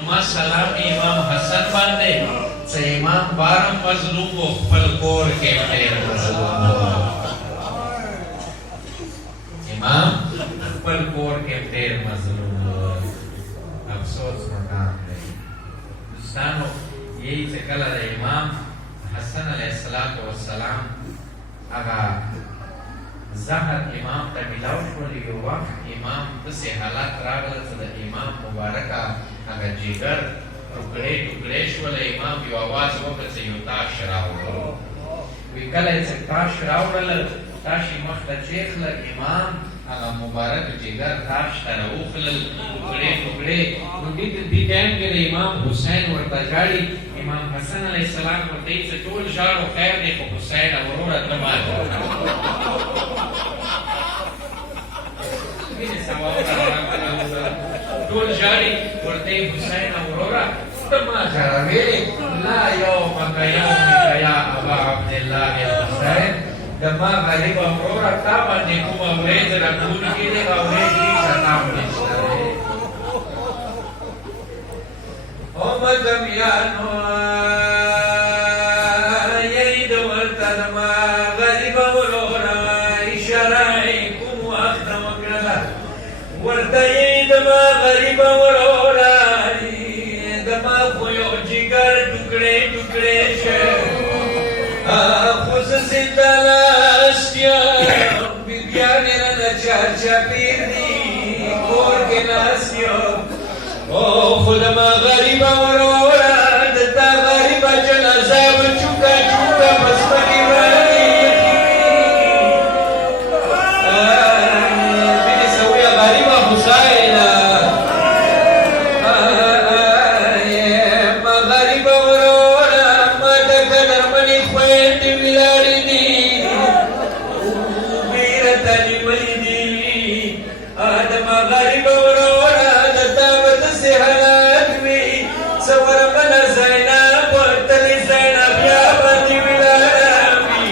ما سلام امام حسن باندې چې امام بارم مظلوم و خپل کور کې ډېر مظلوم امام خپل کور کې ډېر مظلوم افسوس مقام دی دوستانو یہی چې کله د امام حسن علیه السلام هغه زهر امام ته ملاو شول یو وخت امام داسې حالات راغله چې د امام مبارکه هغه جگر ټوکړې ټوکړې شول امام یو اواز وکړ چې یو تاش راوړل وی کله چې تاش راوړل تاش یې مخ ته چیخله امام هغه مبارک جگر تاش ته راوخلل ټوکړې ټوکړې نو دې ټایم کې د امام حسین ورته ژاړي امام حسن علیه السلام ورته ویل چې ټول ژاړو خیر دی خو حسین وروره ته مات ټول ژاړي ورته حسین وروره ته ما ژړوې لا یومک یومک یا ابا عبدالله الحسین زما غریب وروره تا باندې کومه ورځ راټول کېدې هغه ورځ هېڅ نام نشته دی او مذهبیانو یید ورته زما غریب وروره اشاره یې کوم وخت وکړله ورته یې زما غریب وروره زما خو یو جګر ټوکړې ټوکړې شه خصوصي تلاش یم بیبیانې رانه چارچاپېر دي کور کې ناست یم او خو زما غریبه وروره د تا غریبه جنازه به چوکه چوکه په ځمکې باندې بینې څه ویه غریبه حسینه ما غریبه وروره ما ته قدرمنې خویندې ولاړې دي ډېره تعلیملې دي د ما غریبه وروره د تا به داسې حالات وي څه ورمنه زینب تلې زینبیا باندې ولاړه وي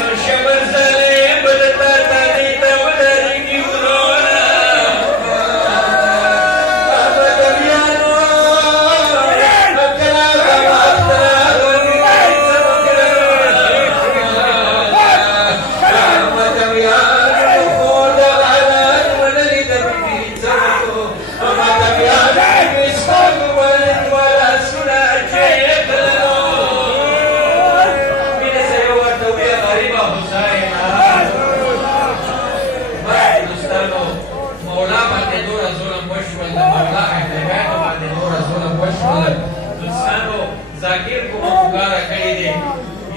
نو شمر ظالم به د تا تانې ته ودرېږي وروره بدویانو کله به وخت راغلی څه وکړو بدویانو خور د حالات منلي د بیبي څه وکړو بدویانو مسکوک ولد ولاسونه چیک کړلو مینې سره یې ورته وویل غریبه حسینه دوستانو مولا باندې دومره ظلم وشول د مولا اهلګانو باندې دومره ظلم وشول دوستانو ذاکر کومه پکاره کړې دی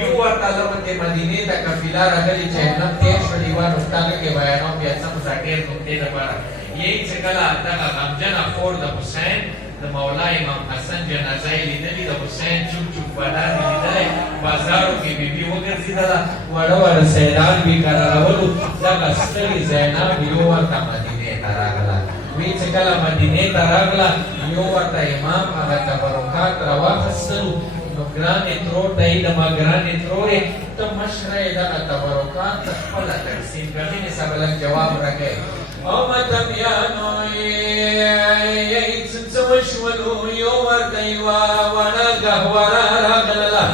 یو ورته لغتې مدینې ته قافله راغلې چې نن تېر شول یوه نقطه کې بیانوم بیا څه ذاکر نقطې لپاره یہی چې کله دغه غمجنه خور د حسین د مولا امام حسن جنازه یې لیدلې د حسین چوک چوک بدن یې لیدلی بازارو کې بیبي وګرځېدله وړه وړه سیلان به یې کرارولو دغه ستړې زینب یو ورته مدینې ته راغله وی چې کله مدینې ته راغله یو ورته امام هغه تبرکات راواخیستلو نو ګرانې ترور ته یې دما ګرانې ترورې ته مشره یې دغه تبرکات ته خپله تقسیم کړه مینې صاحب لږ جواب راکوي او مدمیانو یې څه وشولو یو ورته یوه وړه ګهواره راغلله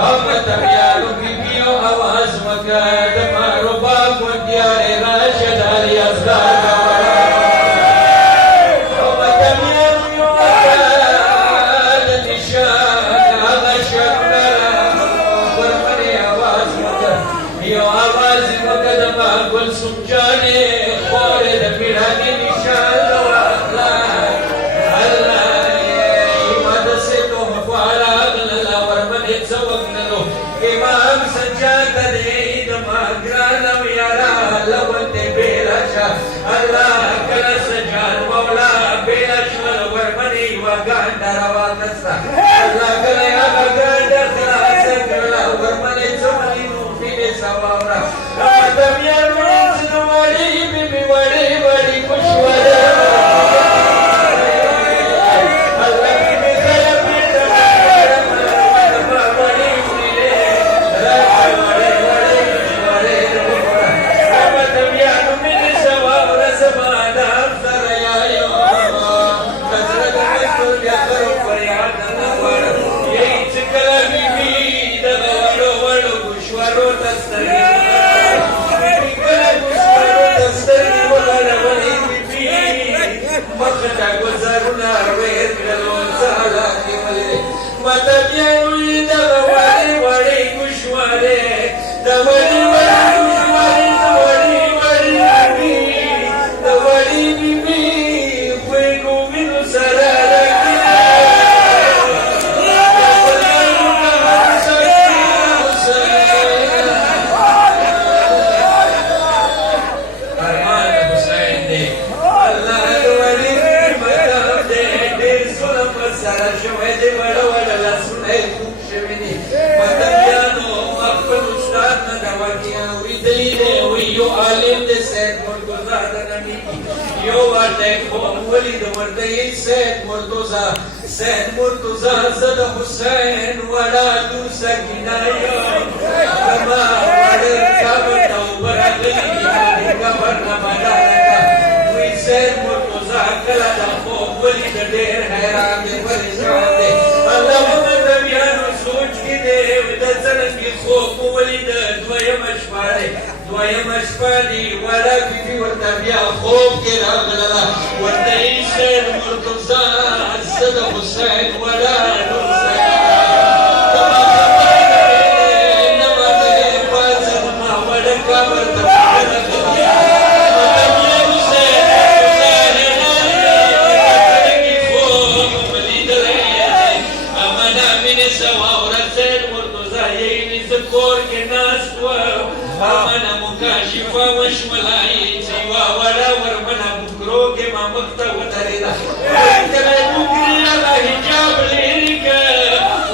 او مدمیانو بیبیو اواز وکړ د ماروباب ودیارې راشه دا ریاضګار او مدمیانو یو ورته د نشان هغه شکره ورمنې اواز وکړ یو اواز یې وکړ د ما ګلسوم جانې خورې د پیرانې نشان واخله الله یوه داسې تحفه راغلله ورمنې څه وکړلو امام سجاده دی د ما ګرانه یاره لغونتې بېله شه الله کله سجاد مولا بېله شول ورمنې یوه ګانډه راواخیسته الله کله یې هغه ګانډه خلاصه کړله ورمنې څه وایي نو مینې څه واوره مدمیانو وړې بیبي وړې وړې خوشوله الله بیبي خیه پېټه زما وړې وړې وړې وړې وړې وړې مدمیانو مینې څه واوره زما د افسر یایو د سید مرتضی زد حسین وڑا دو سکینہ یم کما وڑر کبر نو برغلی کبر نمانا لکا وی سید مرتضی کلا دا خوب ولی دا دیر حیران دے پریشان دے اللہ مطلبیانو سوچ کی دے دا زنگی خوب ولی دا دویم اشپارے دویم اشپاری وڑا بی بی ورطا بیا خوب کے راغللا ورطا ای سید مرتضی زد حسین وڑا دو سکینہ کما خبر نما دے پازد ما وڑا کبر دا وشملائی سیوا وڑا ورمنا بکرو کے مامکتا وطریدا انتبه بکری اللہ حجاب لیرکا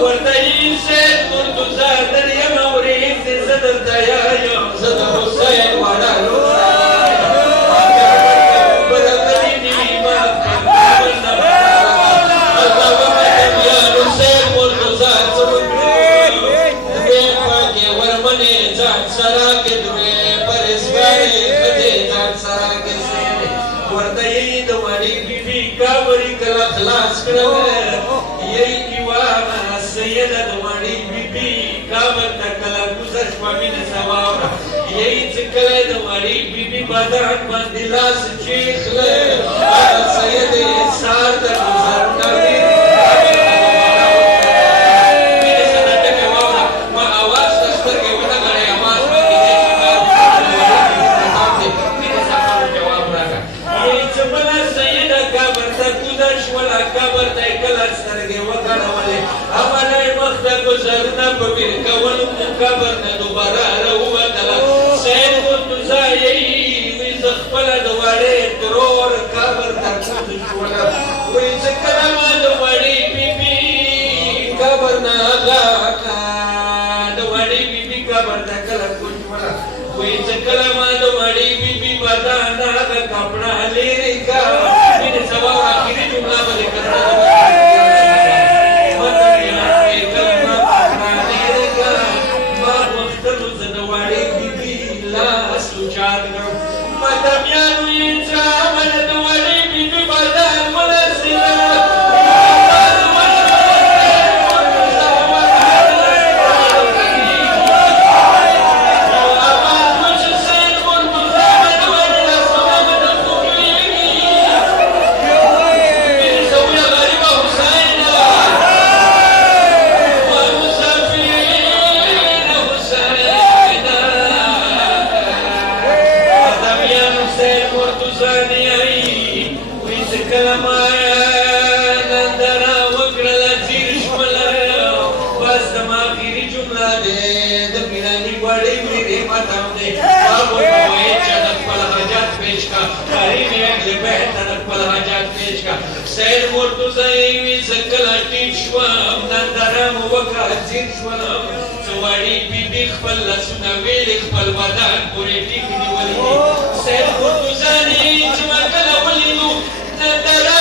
وردائین سید مرتضی دریم اورین دی صدر دیایم صدر حسین وڑا روزا برقرینی ماکن ورنم اللہ ومدن یا حسین مرتضی سمکرو دیم پاکی ورمنے جان سرا کے دوے کابری کلا خلاص کرد یہی ایوانا سیدہ دوانی بی بی کابر تا کلا گزش پامین سوابرا یہی چکل دوانی بی بی بدران مندلاس چیخ لے سید سار تا گزر کبھی میرے سنٹے میں وابرا ما آواز تشتر کے وطا گرے آواز میں میرے سنٹے میں وابرا کا یہی چپلا سیدہ کابر ولا کبر ته کله سترګې وکړولې امنای مخته ګذرونه په بیر کولو کبر نه دوباره راووتله سید مرتضی یې وي زه خپله د وړې ترور کبر ته کوز شوله وایي چې کله ما د وړې بیبي کبر نه د وړې بیبي کبر ته کله کوز شوله وایي چې کله ما د وړې بیبي بدن هغه کپړه لرې کړه مینې سبا آخري جمله به لیکل سید مرتضی وی زکل ټیټ شوم نندرم وکړه ځیر شوم سواری بی بی خپل لاسونه ویلې خپل بدن پورې ټیک نیولې سید مرتضی چې ما کله ولیدو نندرم